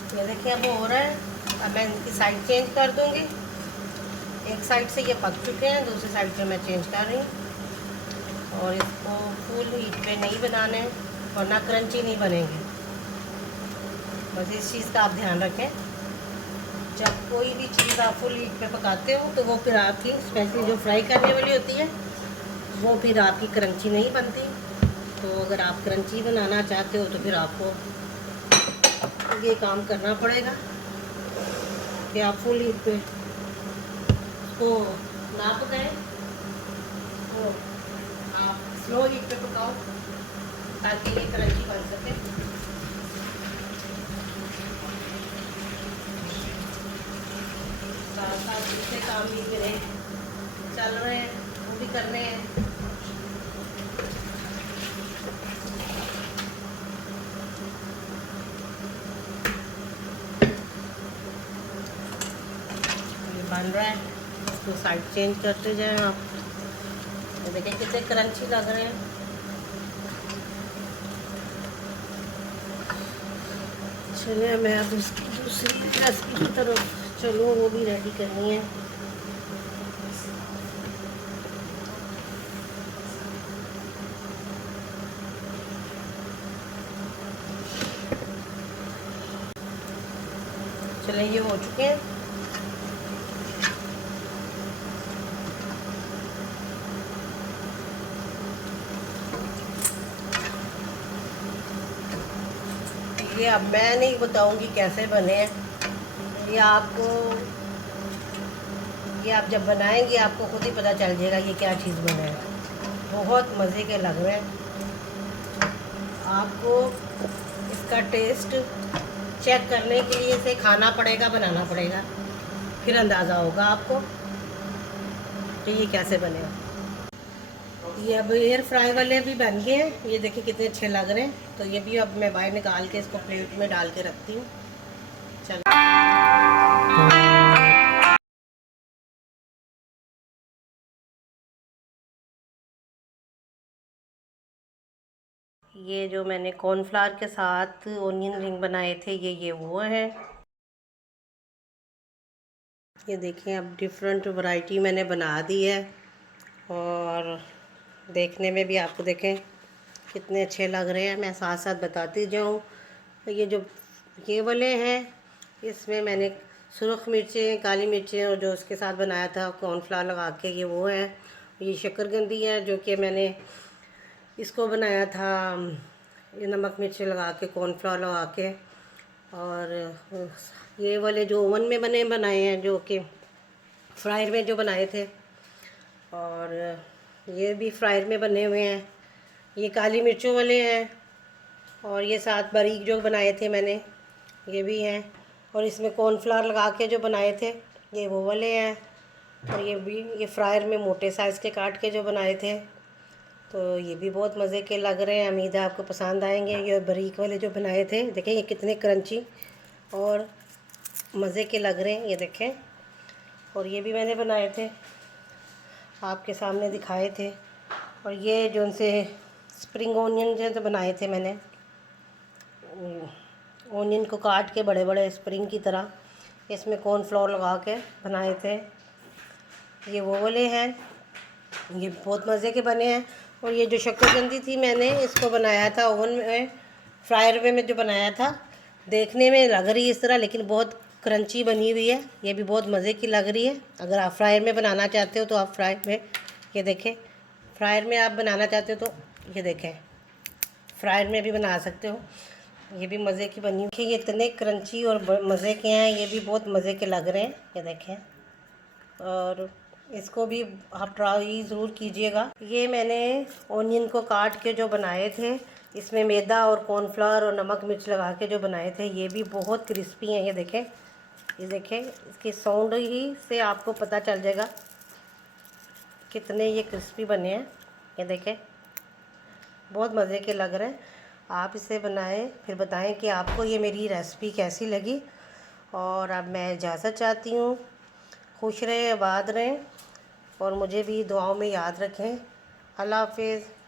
ये देखिए अब हो रहा है। अब मैं इनकी साइड चेंज कर दूंगी। एक साइड से ये पक चुके हैं, दूसरी साइड से मैं चेंज कर रही हूँ। और इसको फुल हीट पे नहीं बनाने हैं, वरना क्रंची नहीं बनेंगे। बस इस चीज़ का आप ध्यान रखें। जब कोई भी चीज़ आप फुल हीट पे पकाते हो तो वो फिर आपकी, स्पेशली जो फ्राई करने वाली होती है, वो फिर आपकी क्रंची नहीं बनती। तो अगर आप क्रंची बनाना चाहते हो तो फिर आपको ये काम करना पड़ेगा कि आप फुल हीट पे इसको ना पकाएं, तो आप स्लो हीट पे पकाओ ताकि ये क्रंची बन सके। साथ साथ दूसरे काम भी मेरे चल रहे हैं, वो भी करने हैं। बन रहा है, इसको साइड चेंज करते जाएं आप। तो देखिए कितने क्रंची लग रहे हैं। चलिए मैं अब इसकी दूसरी रेसिपी की तरफ चलूँ, वो भी रेडी करनी है। चलिए ये हो चुके हैं। ये अब मैं नहीं बताऊंगी कैसे बने हैं, ये आपको, ये आप जब बनाएंगे आपको खुद ही पता चल जाएगा ये क्या चीज़ बना है। बहुत मज़े के लग रहे हैं। आपको इसका टेस्ट चेक करने के लिए इसे खाना पड़ेगा, बनाना पड़ेगा, फिर अंदाज़ा होगा आपको कि ये कैसे बने। ये अब एयर फ्राई वाले भी बन गए हैं, ये देखिए कितने अच्छे लग रहे हैं। तो ये भी अब मैं बाहर निकाल के इसको प्लेट में डाल के रखती हूँ। चलो, ये जो मैंने कॉर्नफ्लावर के साथ ओनियन रिंग बनाए थे, ये वो है। ये देखें, अब डिफरेंट वैरायटी मैंने बना दी है, और देखने में भी आपको देखें कितने अच्छे लग रहे हैं। मैं साथ साथ बताती जाऊँ। ये जो ये वाले हैं, इसमें मैंने सुरख मिर्चें, काली मिर्चें और जो उसके साथ बनाया था कॉर्नफ्लावर लगा के, ये वो है। ये शक्करकंदी है जो कि मैंने इसको बनाया था, ये नमक मिर्च लगा के, कॉर्नफ्लावर लगा के। और ये वाले जो ओवन में बनाए हैं, जो कि फ्रायर में जो बनाए थे, और ये भी फ्रायर में बने हुए हैं। ये काली मिर्चों वाले हैं, और ये साथ बारीक जो बनाए थे मैंने, ये भी हैं। और इसमें कॉर्नफ्लावर लगा के जो बनाए थे, ये वो वाले हैं। और ये भी, ये फ्रायर में मोटे साइज़ के काट के जो बनाए थे, तो ये भी बहुत मज़े के लग रहे हैं। उम्मीद है आपको पसंद आएंगे। ये बारीक वाले जो बनाए थे, देखें ये कितने क्रंची और मज़े के लग रहे हैं, ये देखें। और ये भी मैंने बनाए थे, आपके सामने दिखाए थे। और ये जो उनसे स्प्रिंग ओनियन जो बनाए थे मैंने, ओनियन को काट के बड़े बड़े स्प्रिंग की तरह, इसमें कॉर्नफ्लोर लगा के बनाए थे, ये वो वाले हैं। ये बहुत मज़े के बने हैं। और ये जो शक्करकंदी थी, मैंने इसको बनाया था ओवन में, फ्रायर में जो बनाया था। देखने में लग रही है इस तरह, लेकिन बहुत क्रंची बनी हुई है। ये भी बहुत मज़े की लग रही है। अगर आप फ्रायर में बनाना चाहते हो तो आप फ्रायर में, ये देखें, फ्रायर में आप बनाना चाहते हो तो ये देखें, फ्रायर में भी बना सकते हो। ये भी मज़े की बनी हुई है। ये इतने क्रंची और मज़े के हैं, ये भी बहुत मज़े के लग रहे हैं, ये देखें। और इसको भी आप ट्राई ज़रूर कीजिएगा। ये मैंने ओनियन को काट के जो बनाए थे, इसमें मैदा और कॉर्नफ्लावर और नमक मिर्च लगा के जो बनाए थे, ये भी बहुत क्रिस्पी हैं। ये देखें, ये देखें, इसकी साउंड ही से आपको पता चल जाएगा कितने ये क्रिस्पी बने हैं। ये देखें, बहुत मज़े के लग रहे हैं। आप इसे बनाएं, फिर बताएं कि आपको ये मेरी रेसिपी कैसी लगी। और अब मैं इजाज़त चाहती हूँ। खुश रहें, आबाद रहें, और मुझे भी दुआओं में याद रखें। अल्लाह हाफिज़।